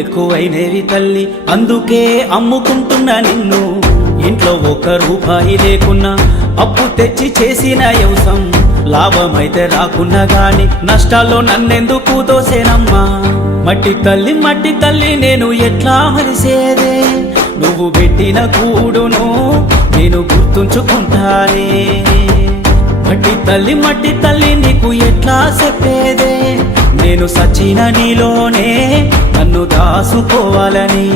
ఎక్కువైనవి తల్లి, అందుకే అమ్ముకుంటున్నా నిన్ను. ఇంట్లో ఒక్క రూపాయి లేకున్నా అప్పు తెచ్చి చేసిన వ్యవసాయం లాభమైతే రాకున్నా గాని నష్టాల్లో నన్నెందుకు దోసేనమ్మా. మట్టి తల్లి నేను ఎట్లా మరిసేదే, నువ్వు పెట్టిన కూడును నేను గుర్తుంచుకుంటానే. మట్టి తల్లి నీకు ఎట్లా చెప్పేదే, నేను సచిన నీలోనే నన్ను దాసుకోవాలని.